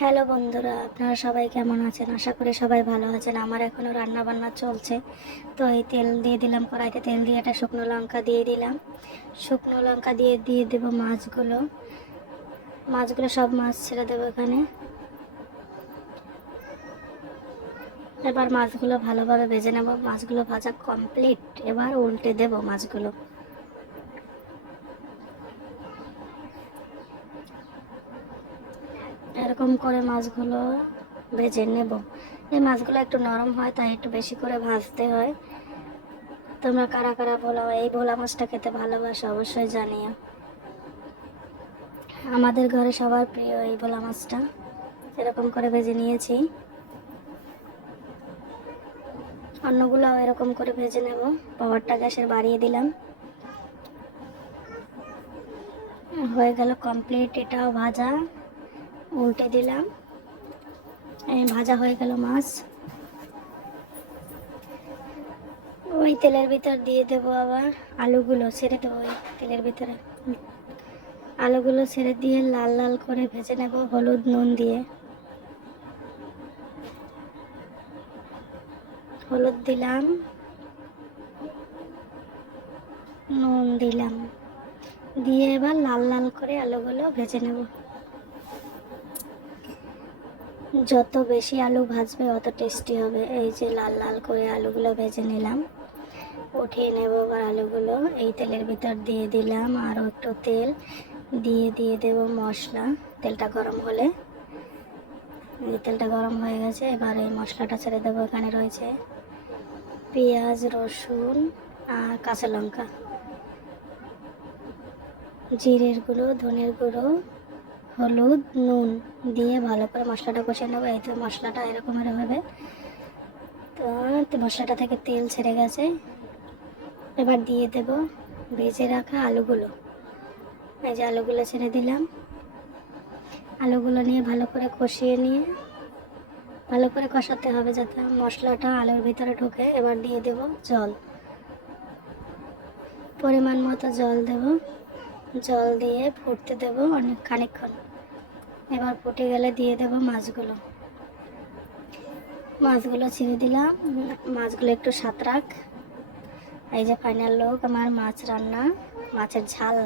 Hello বন্ধুরা, আপনারা সবাই কেমন আছেন? আশা করি সবাই ভালো আছেন। আমার এখনও রান্না বান্না চলছে। তো এই তেল দিয়ে দিলাম কড়াইতে, তেল দিয়ে একটা শুকনো লঙ্কা দিয়ে দিলাম। শুকনো লঙ্কা দিয়ে দিয়ে দেবো মাছগুলো। সব মাছ ছেড়ে দেবো এখানে। এবার মাছগুলো ভালোভাবে ভেজে নেব। মাছগুলো ভাজা কমপ্লিট। এবার উল্টে দেব মাছগুলো। এরকম করে মাছগুলো ভেজে নেব। এই মাছগুলো একটু নরম হয়, তাই একটু বেশি করে ভাজতে হয়। তোমরা কারা কারা এই ভোলা মাছটা খেতে ভালোবাসো অবশ্যই জানিও। আমাদের ঘরে সবার প্রিয় এই ভোলা মাছটা। এরকম করে ভেজে নিয়েছি। অন্যগুলো এরকম করে ভেজে নেব। পাওয়ারটা গ্যাসের বাড়িয়ে দিলাম। হয়ে গেল কমপ্লিট, এটাও ভাজা। উল্টে দিলাম। ভাজা হয়ে গেল মাছ। ওই তেলের ভিতর দিয়ে দেবো আবার আলুগুলো ছেড়ে দেবো। ওই তেলের ভিতরে আলুগুলো ছেড়ে দিয়ে লাল লাল করে ভেজে নেব হলুদ নুন দিয়ে। হলুদ দিলাম, নুন দিলাম, দিয়ে এবার লাল লাল করে আলুগুলো ভেজে নেব। যত বেশি আলু ভাজবে অত টেস্টি হবে। এই যে লাল লাল করে আলুগুলো ভেজে নিলাম। উঠিয়ে নেব এবার আলুগুলো। এই তেলের ভিতর দিয়ে দিলাম আরও একটু তেল দিয়ে দেব মশলা। তেলটা গরম হলে, তেলটা গরম হয়ে গেছে, এবার এই মশলাটা ছেড়ে দেবো। এখানে রয়েছে পেঁয়াজ, রসুন আর কাঁচা লঙ্কা, জিরের গুঁড়ো, ধনের গুঁড়ো, হলুদ, নুন দিয়ে ভালো করে মশলাটা কষিয়ে নেবো। এই তো মশলাটা এরকমের হবে। তো মশলাটা থেকে তেল ছেড়ে গেছে। এবার দিয়ে দেব ভেজে রাখা আলুগুলো। এই যে আলুগুলো ছেড়ে দিলাম। আলুগুলো নিয়ে ভালো করে কষিয়ে নিয়ে ভালো করে কষাতে হবে যাতে মশলাটা আলুর ভিতরে ঢোকে। এবার দিয়ে দেব জল, পরিমাণ মতো জল দেব। জল দিয়ে ফুটতে দেব অনেক খানিকক্ষণ। এবার ফুটে গেলে দিয়ে দেব মাছগুলো ছেড়ে দিলাম। মাছগুলো একটু সাঁতরাক। এই যে ফাইনাল লুক আমার মাছ রান্না, মাছের ঝাল।